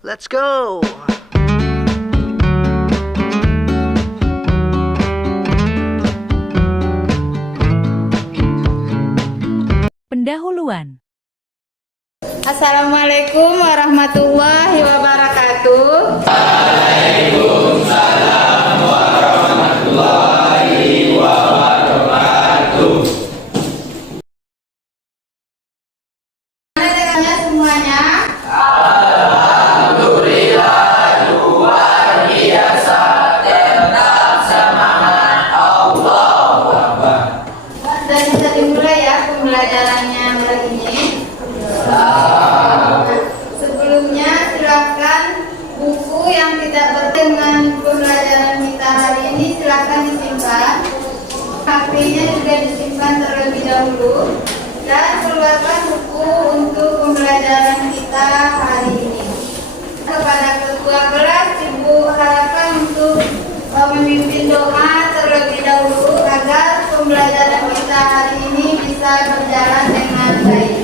Let's go. Pendahuluan. Assalamualaikum warahmatullahi wabarakatuh. Waalaikumsalam warahmatullahi wabarakatuh. Bagaimana semuanya? Alhamdulillah, luar biasa, tetap semangat, Allahu Akbar. Dan bisa dimulai ya pembelajarannya hari ini. Sebelumnya silakan buku yang tidak berkenan pembelajaran kita hari ini silakan disimpan. HP-nya juga disimpan terlebih dahulu dan keluarkan buku untuk pembelajaran kita hari ini. Kepada ketua kelas, Ibu harapkan untuk memimpin doa terlebih dahulu agar pembelajaran kita hari ini bisa berjalan dengan baik.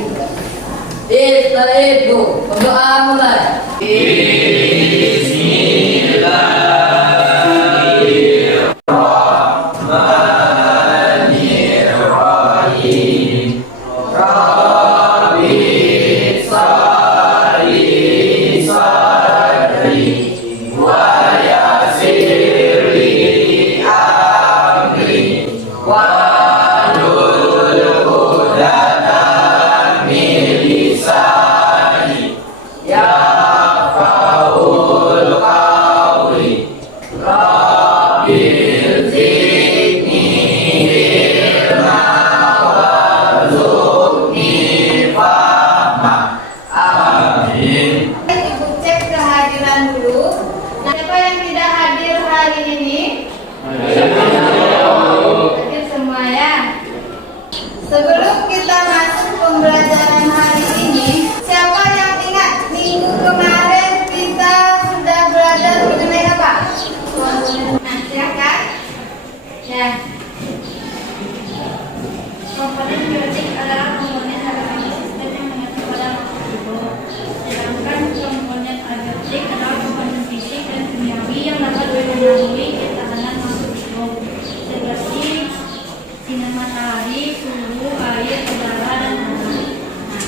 Setelah itu, berdoa mulai. Bismillahirrahmanirrahim. Rabbi sholli sadri wa yassir li amri wahlul 'uqdatam min lisani yafqahul qawli. Rabbil zidni ilma warzuqni fahma. Amin. Ibu cek kehadiran dulu. Siapa yang tidak hadir hari ini? Hadir semua ya. Sebelum kita masuk pembelajaran hari ini, siapa yang ingat minggu kemarin kita sudah belajar mengenai apa? Nah, silakan. Ya. Komponen biotik adalah komponen elemen sistem yang mengacu pada makhluk hidup. Sedangkan komponen abiotik adalah komponen fisik dan kimiawi yang dapat mempengaruhi ketahanan makhluk hidup, seperti sinar matahari, suhu, air, udara, dan tanah.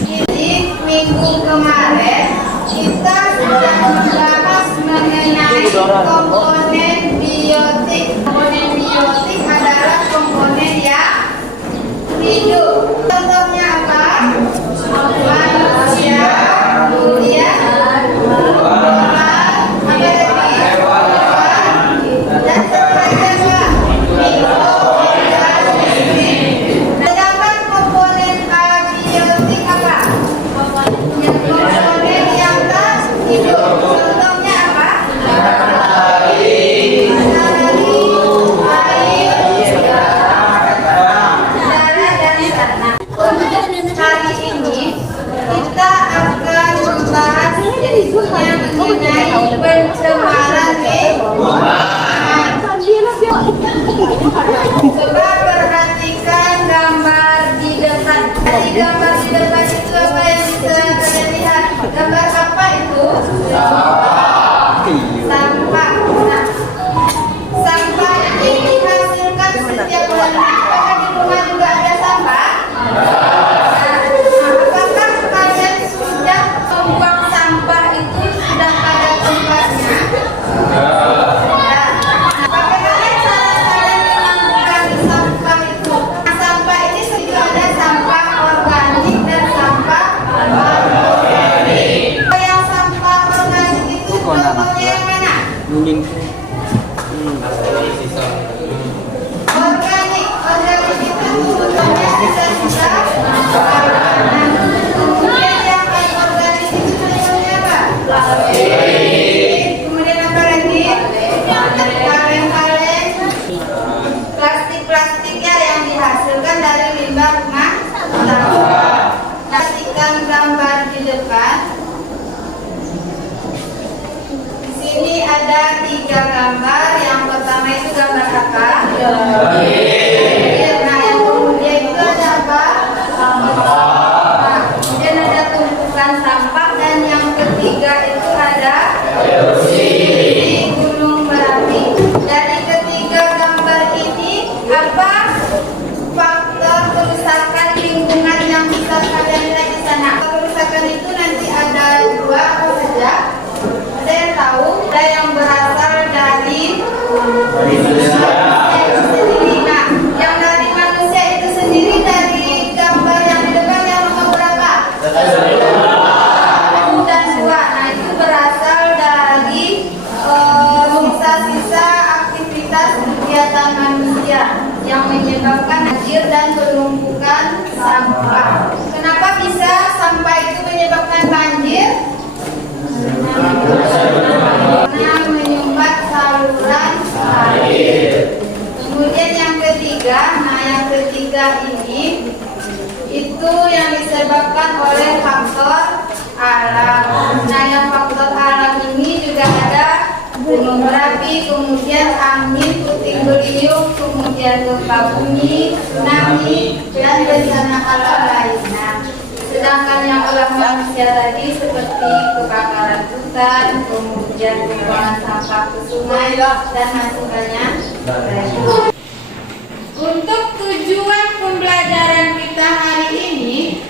Jadi minggu kemarin kita sudah membahas mengenai komponen biotik. Komponen biotik adalah komponen yang hidup. Contohnya apa? Manusia, kemudian hewan, apa lagi? Dan seterusnya mikroorganisme. Sedangkan komponen abiotik apa? Komponen yang tak hidup. Contohnya apa? Matahari, air, darah dan tanah. Untuk hari ini kita akan membahas yang mengenai pencemaran lingkungan. Coba perhatikan gambar di depan. Di gambar di depan itu apa yang bisa kalian lihat? Gambar apa itu? Sampah. Nah, sampah ini dihasilkan setiap hari. Apakah di rumah juga ada sampah? Apakah kalian sudah membuang sampah itu sudah pada tempatnya? Bagaimana cara kalian mengurangi sampah itu? Sampah ini sudah ada sampah organik dan sampah anorganik. Yang sampah organik itu contohnya yang mana? Organik itu contohnya sisa-sisa makanan. Kemudian yang anorganik itu contohnya apa? Plastik. Kemudian apa lagi? Kaleng-kaleng. Plastik-plastiknya yang dihasilkan dari limbah rumah tangga. Perhatikan gambar di depan. Di sini ada 3 gambar. Yang pertama itu gambar apa? Nah, yang kemudian itu ada apa? Nah, kemudian ada tumpukan sampah dan yang ketiga itu ada di Gunung Merapi. Dari ketiga gambar ini, apa faktor kerusakan lingkungan yang bisa kalian lihat di sana? Kerusakan itu nanti ada dua, apa saja? Ada yang tahu? Ada yang berasal dari manusia itu sendiri. Nah, yang dari manusia itu sendiri dari gambar yang di depan yang nomor berapa? Dan dua. Nah, itu berasal dari sisa-sisa aktivitas kegiatan manusia yang menyebabkan banjir dan penumpukan sampah. Kenapa bisa sampah itu menyebabkan banjir? Karena menyumbat saluran air. Kemudian yang ketiga, yang ketiga ini itu yang disebabkan oleh faktor alam. Nah, yang faktor alam ini juga ada Gunung Merapi, kemudian angin puting beliung, kemudian gempa bumi, tsunami, dan bencana alam lainnya. Sedangkan yang olah manusia tadi seperti kebakaran hutan, kemudian pembuangan sampah ke sungai, dan masukannya. Untuk tujuan pembelajaran kita hari ini,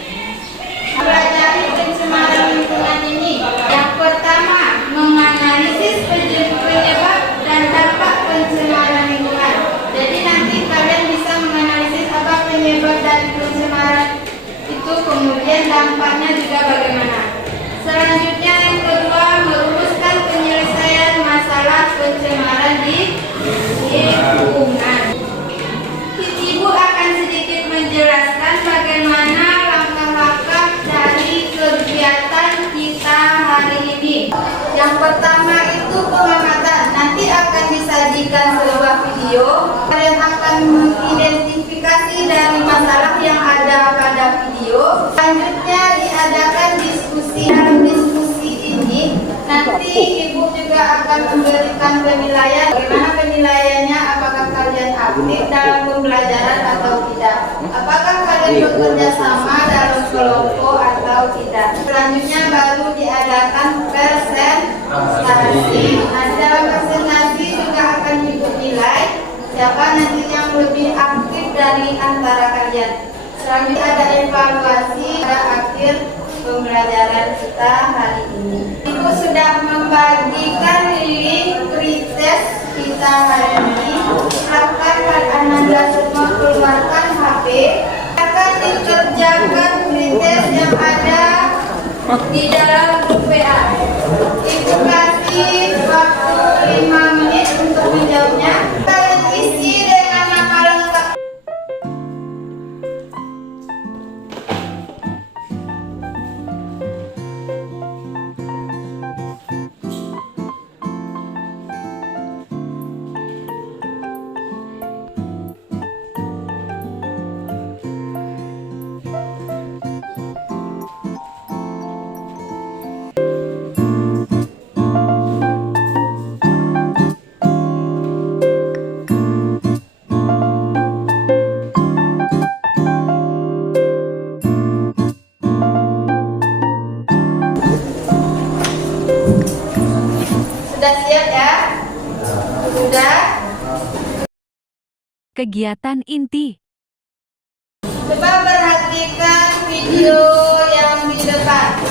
mempelajari pencemaran lingkungan ini. Yang pertama, menganalisis penyebab dan dampak pencemaran lingkungan. Jadi nanti kalian bisa menganalisis apa penyebab dari pencemaran itu, kemudian dampaknya juga bagaimana. Selanjutnya yang kedua, merumuskan penyelesaian masalah pencemaran di lingkungan. Ibu akan sedikit menjelaskan bagaimana langkah-langkah dari kegiatan kita hari ini. Yang pertama itu pengamatan. Nanti akan disajikan sebuah video. Kalian akan mengidentifikasi dari masalah yang ada pada video. Selanjutnya diadakan diskusi. Dalam diskusi ini nanti ibu juga akan memberikan penilaian. Bagaimana penilaiannya? Apakah kalian aktif dalam pembelajaran atau tidak? Apakah kalian bekerja sama dalam kelompok atau tidak? Selanjutnya baru diadakan presentasi. Nah, dalam presentasi juga akan ibu nilai siapa nanti yang lebih aktif dari antara kalian. Selanjutnya ada evaluasi pada akhir pembelajaran kita hari ini. Ibu sudah membagikan link pretest kita hari ini. Silakan Anda semua keluarkan HP. Akan dikerjakan pretest yang ada di dalam grup WA. Ibu kasih waktu 5 menit untuk menjawabnya. Kalian isi dengan nama lengkap. Sudah siap ya? Sudah? Kegiatan inti. Coba perhatikan video yang di depan.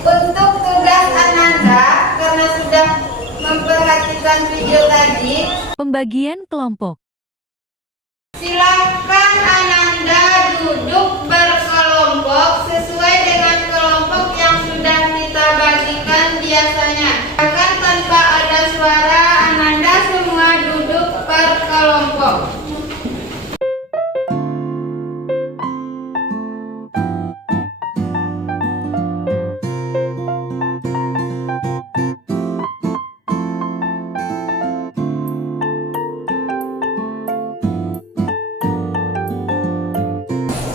Untuk tugas Ananda, karena sudah memperhatikan video tadi, Pembagian kelompok. silakan Ananda duduk berkelompok sesuai dengan kelompok yang sudah kita bagikan biasanya. Bahkan tanpa ada suara, Ananda semua duduk berkelompok.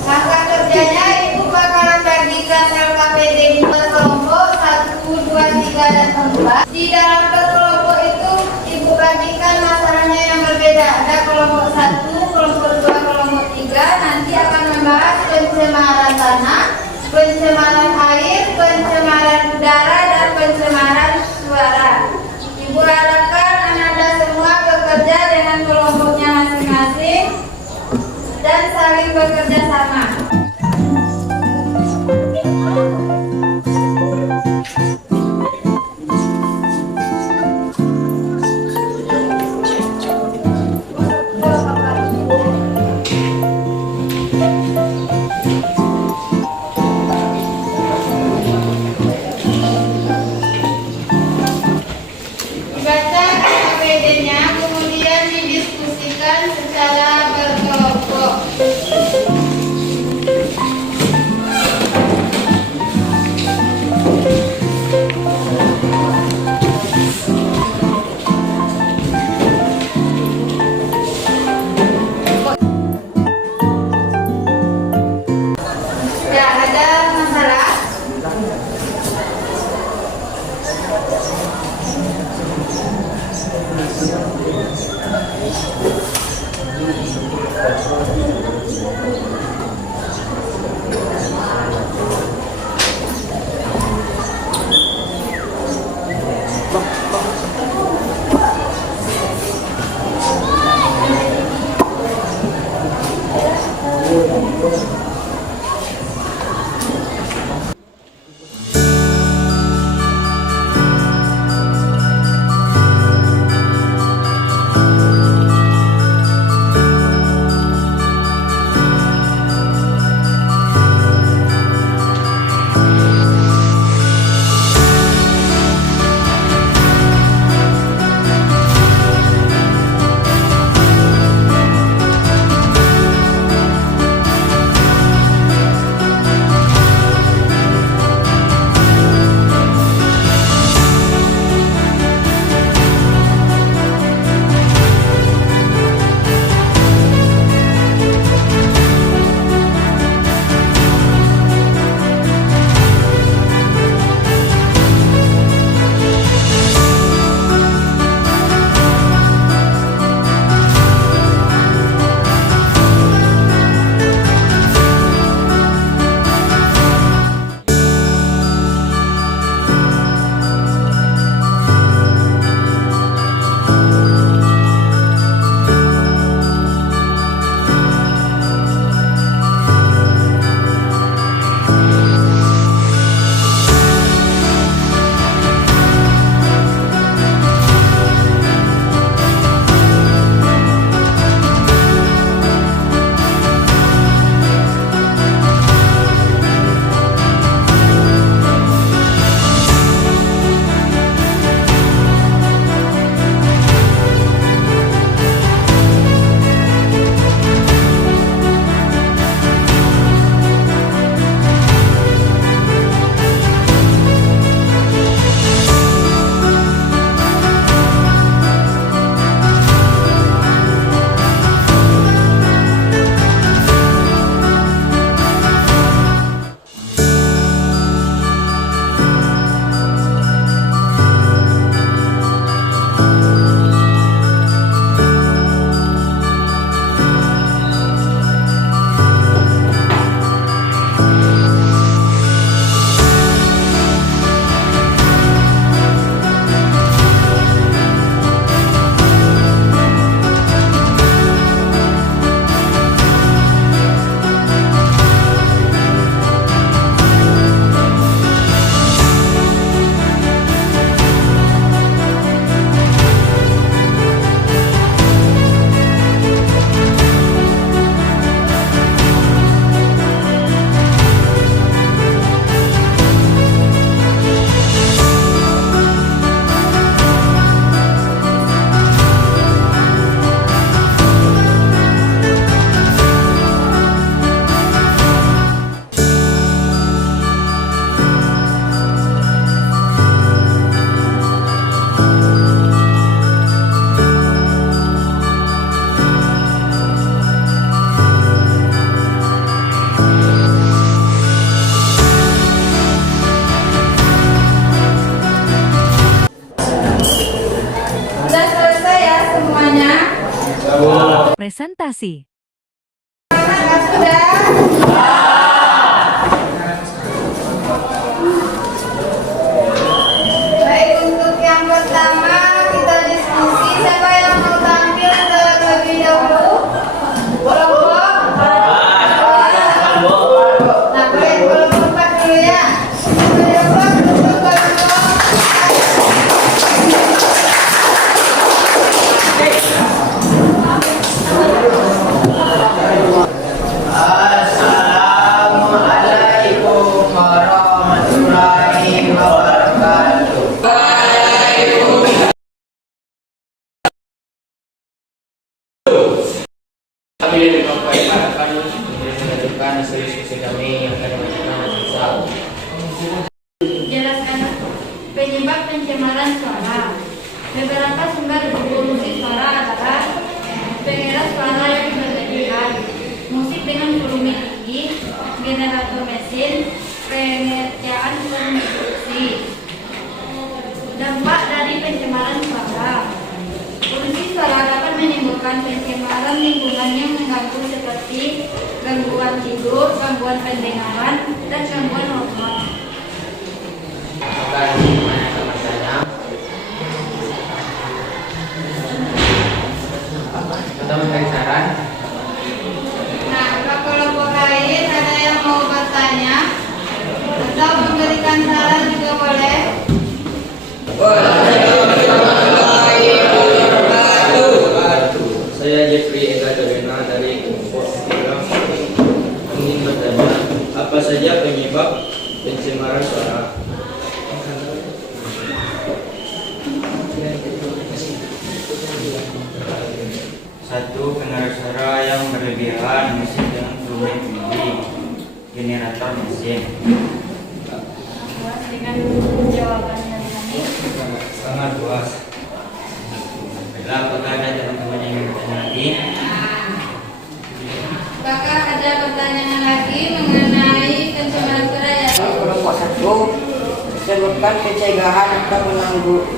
Langkah kerjanya, Ibu bakalan bagikan LKPD di kelompok 1, 2, 3, dan 4. Di dalam kelompok itu Ibu bagikan masalahnya yang berbeda. Ada kelompok 1, kelompok 2, kelompok 3. Nanti akan membahas pencemaran tanah, pencemaran air, pencemaran udara, dan pencemaran suara. Ibu harapkan Anda semua bekerja dengan kelompoknya masing-masing dan saling bekerja sama. Dibaca KPD-nya, kemudian didiskusikan secara berkelompok. Ya, ada masalah? presentasi. Baik, untuk yang pertama kita diskusi. Siapa yang mau tampil terlebih dahulu? Kelompok? Nah, baik, kelompok 4 dulu ya. Kelompok. Assalamualaikum warahmatullahi wabarakatuh. Kami menyampaikan mengajukan hasil diskusi kami yang akan dimajukan sisa. Jelaskan penyebab pencemaran suara. Beberapa sumber polusi suara adalah pengeras suara yang berlebihan, musik dengan volume tinggi, generator mesin, pengerjaan konstruksi. Dampak dari pencemaran suara. Polusi suara dapat menimbulkan pencemaran lingkungan yang mengganggu seperti gangguan tidur, gangguan pendengaran, dan gangguan hormon. Akan mana teman-teman? Atau memberi saran? Nah, untuk kelompok lain ada yang mau bertanya atau memberikan saran juga boleh. Saya Jeffrey Ega Dorena dari kelompok Irang ingin bertanya apa saja penyebab pencemaran suara. Satu, pengeras suara yang berlebihan, mesin dengan volume tinggi, generator mesin. Dengan jawabannya tadi. Sangat luas. Baiklah, apakah ada teman-teman yang ingin bertanya lagi? Apakah ada pertanyaan lagi mengenai pencemaran suara ya? Kelompok 1 sebutkan pencegahan atau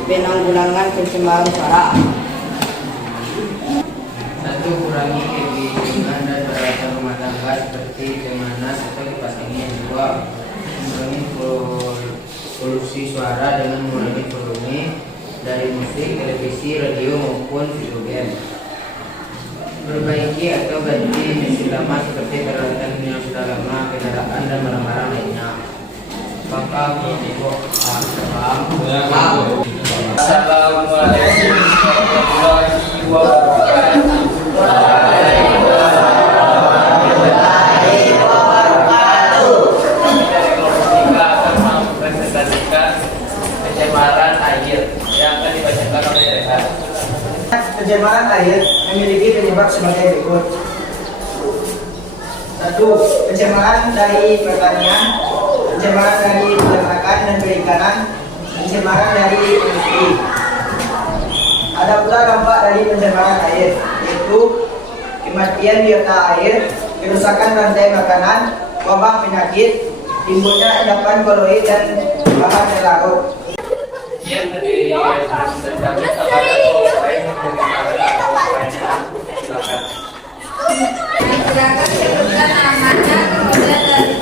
penanggulangan pencemaran suara. Satu, kurangi kebisingan dan peralatan rumah tangga seperti pemanas atau kipas angin. Dua, mengurangi polusi suara dengan mengurangi volume dari musik, televisi, radio maupun video game. Perbaiki atau ganti mesin lama seperti peralatan yang sudah lama, kendaraan dan barang-barang lainnya. Apakah kelompok A paham? Assalamualaikum warahmatullahi wabarakatuh. Dari kelompok 3 akan mempresentasikan pencemaran air yang akan dibacakan oleh Rehan. Pencemaran air memiliki penyebab sebagai berikut. 1. Pencemaran dari pertanian, pencemaran dari peternakan dan perikanan, pencemaran dari industri. Ada pula dampak dari pencemaran air, yaitu kematian biota air, kerusakan rantai makanan, wabah penyakit, timbulnya endapan koloid dan bahan larut. Yang terdiri dari kami kepada kelompok lain silakan. Silakan sebutkan namanya kemudian dari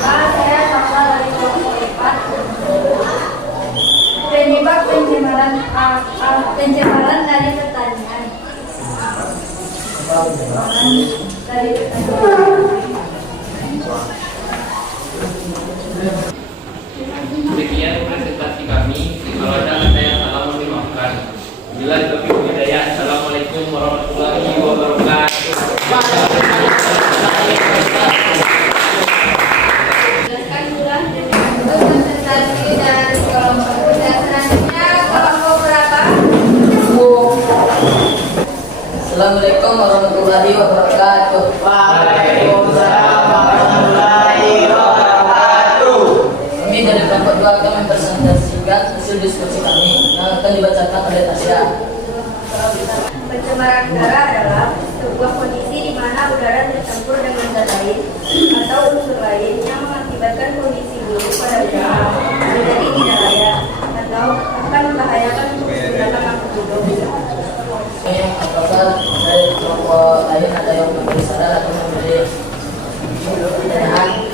Saya Sapa dari kelompok 4. Penyebab pencemaran dari pertanian. Dari pertanian. Demikian presentasi kami. Kalau ada yang salah mohon dimaafkan. Bila lebih hidayah. Assalamualaikum warahmatullahi wabarakatuh. Jelaskan ulang untuk presentasi dari kelompok. Selanjutnya kelompok berapa? Assalamualaikum warahmatullahi wabarakatuh. Waalaikumsalam warahmatullahi wabarakatuh. Kami dari kelompok 2 akan mempresentasikan hasil diskusi kami yang akan dibacakan oleh Tasya. Pencemaran udara adalah sebuah kondisi di mana udara tercampur dengan zat lain atau unsur lain yang mengakibatkan kondisi buruk pada udara menjadi tidak layak atau akan membahayakan untuk menggunakan makhluk hidup. Apakah dari kelompok lain ada yang memberi saran atau memberi pertanyaan?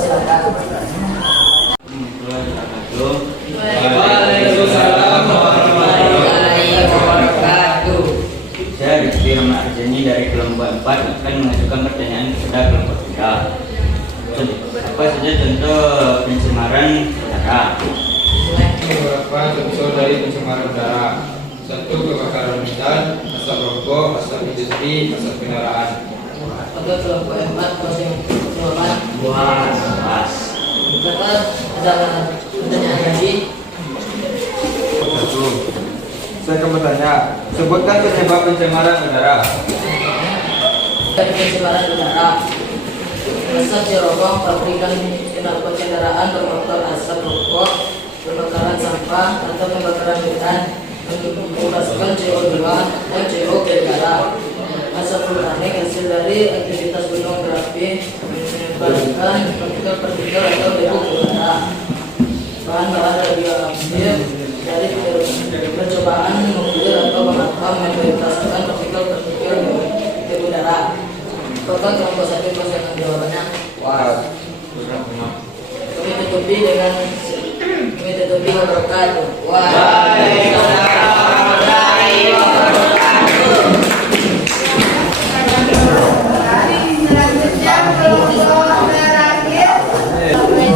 Silakan. Waalaikumsalam warahmatullahi wabarakatuh. Saya Rizky Rahmat Arjani dari kelompok 4 akan mengajukan pertanyaan kepada kelompok 3. Apa saja contoh pencemaran udara? Beberapa contoh dari pencemaran udara. 1. Kebakaran hutan, asap rokok, asap industri, asap kendaraan. Pada kelompok 4 masing kelompok Luas. ada pertanyaan lagi. 1. Saya akan bertanya, sebutkan penyebab pencemaran udara. Dari pencemaran udara, asap jerobong, pabrikan kendaraan kendaraan, bermotor, asap rokok, pembakaran sampah atau pembakaran hutan mengeluarkan CO2 dan CO ke udara. Asap vulkanik hasil dari aktivitas gunung berapi menyebarkan partikel-partikel atau debu ke udara. Bahan-bahan radioaktif dari percobaan mengukir atau mengatam membebaskan partikel-partikel ke udara. Apakah kelompok 1 pasangan jawabannya? Kami tutupi dengan wabarakatuh. Selanjutnya kelompok terakhir.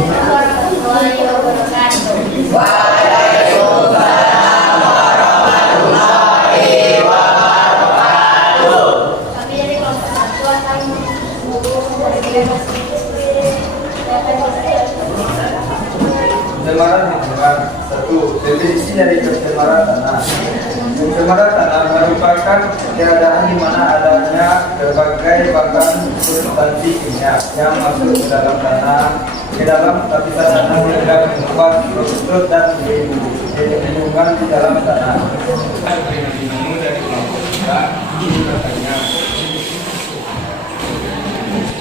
Warahmatullahi wabarakatuh. Kami dari kelompok 1 akan Pencemaran lingkungan. 1. Definisi dari pencemaran tanah. Pencemaran tanah merupakan keadaan di mana adanya berbagai bahan substansi kimia yang masuk ke dalam tanah, ke dalam lapisan tanah sehingga membuat struktur dan lingkungan di dalam tanah. Ilmu dari kelompok kita ini bertanya,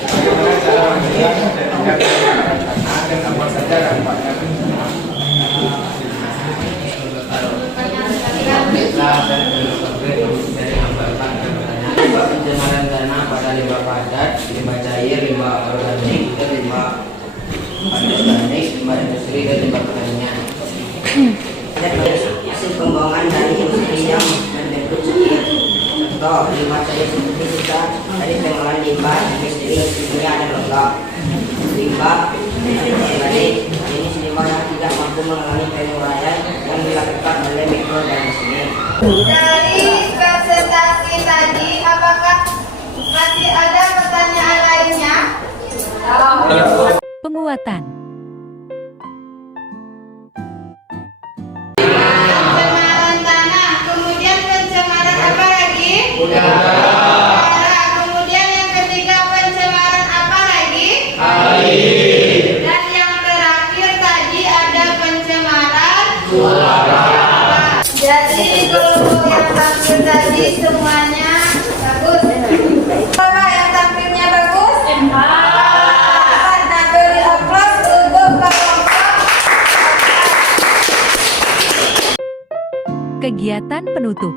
bagaimana cara menjaga dan tindak pencemaran tanah dan apa saja dampaknya? Limbah pencemaran tanah pada limbah padat, limbah cair, limbah organik, dan limbah anorganik, limbah industri dan limbah pertanian. Hasil pembuangan dari industri yang membentuk cair. Contoh, limbah cair seperti kita dari pengolahan limbah industri kimia dan logam. Limbah organik, jenis limbah yang tidak mampu mengalami penguraian yang dilakukan oleh mikroorganisme. Dari presentasi tadi, apakah masih ada pertanyaan lainnya? Penguatan. Pencemaran tanah, kemudian pencemaran apa lagi? Udara. Kemudian yang ketiga pencemaran apa lagi? Air. Dan yang terakhir tadi ada pencemaran suara. Jadi kelompok yang tampil tadi semuanya bagus. Apa yang tampilnya bagus? Nah, beri aplaus untuk kelompok. Kegiatan penutup.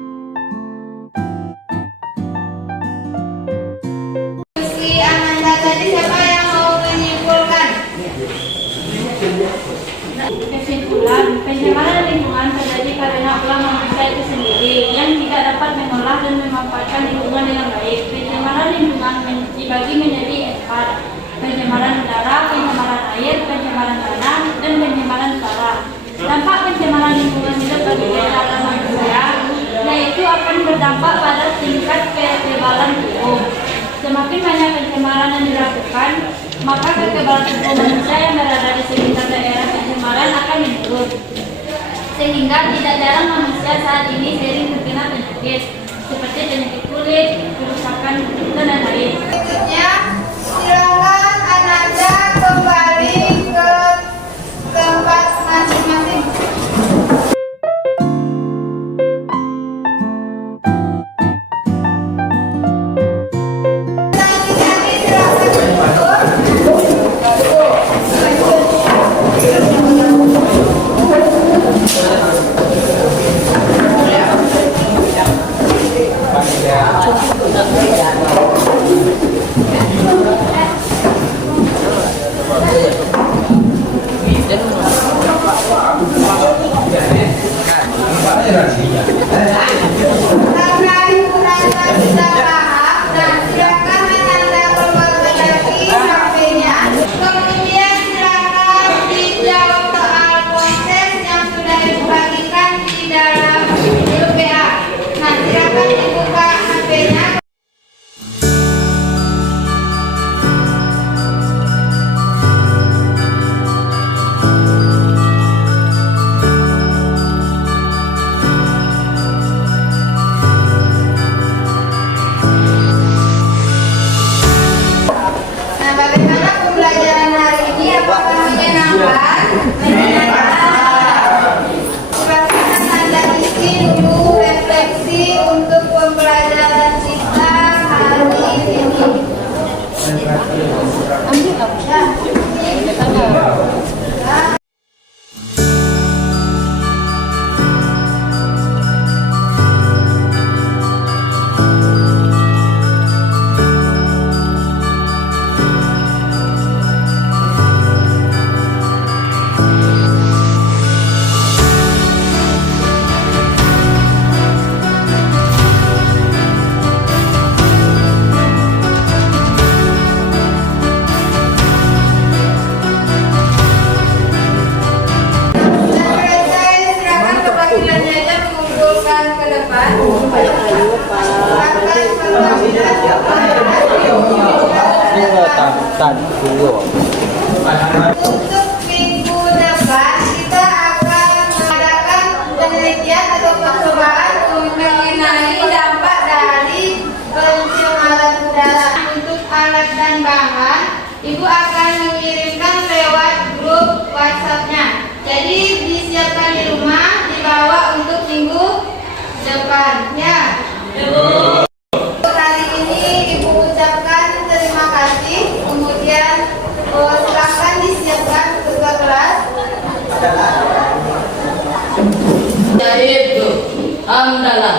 Diskusi Ananda tadi siapa yang mau menyimpulkan? Kesimpulan, pencemaran lingkungan terjadi karena ulah manusia itu sendiri yang tidak dapat mengolah dan memanfaatkan lingkungan dengan baik. Pencemaran lingkungan dibagi menjadi 4: pencemaran udara, pencemaran air, pencemaran tanah, dan pencemaran suara. Dampak pencemaran lingkungan itu bagi kesehatan manusia, yaitu akan berdampak pada tingkat kekebalan tubuh. Semakin banyak pencemaran yang dilakukan, maka kekebalan tubuh manusia yang berada di sekitar daerah pencemaran akan menurun. Sehingga tidak jarang manusia saat ini sering terkena penyakit seperti penyakit kulit, kerusakan dan lain-lain. Berikutnya, silakan Ananda kembali ke tempat masing-masing. Ibu rasa sudah paham, nah silakan Anda keluarkan lagi HP-nya. Kemudian silakan dijawab soal proses yang sudah dibagikan di dalam grup WA. Nah silakan dibuka HP-nya. Nah, bagaimana pembelajaran hari ini? Apakah menyenangkan? Menyenangkan. Silakan Anda isi dulu refleksi untuk pembelajaran kita hari ini. Ya. Silakan perwakilannya aja mengumpulkan ke depan. Untuk minggu depan kita akan mengadakan penelitian atau percobaan mengenai dampak dari pencemaran udara. Untuk alat dan bahan, Ibu akan mengirimkan lewat grup WhatsApp-nya. Jadi disiapkan di rumah, dibawa untuk minggu depan. Ya. Untuk hari ini Ibu ucapkan terima kasih. Kemudian silakan disiapkan ketua kelas. Yaitu hamdalah.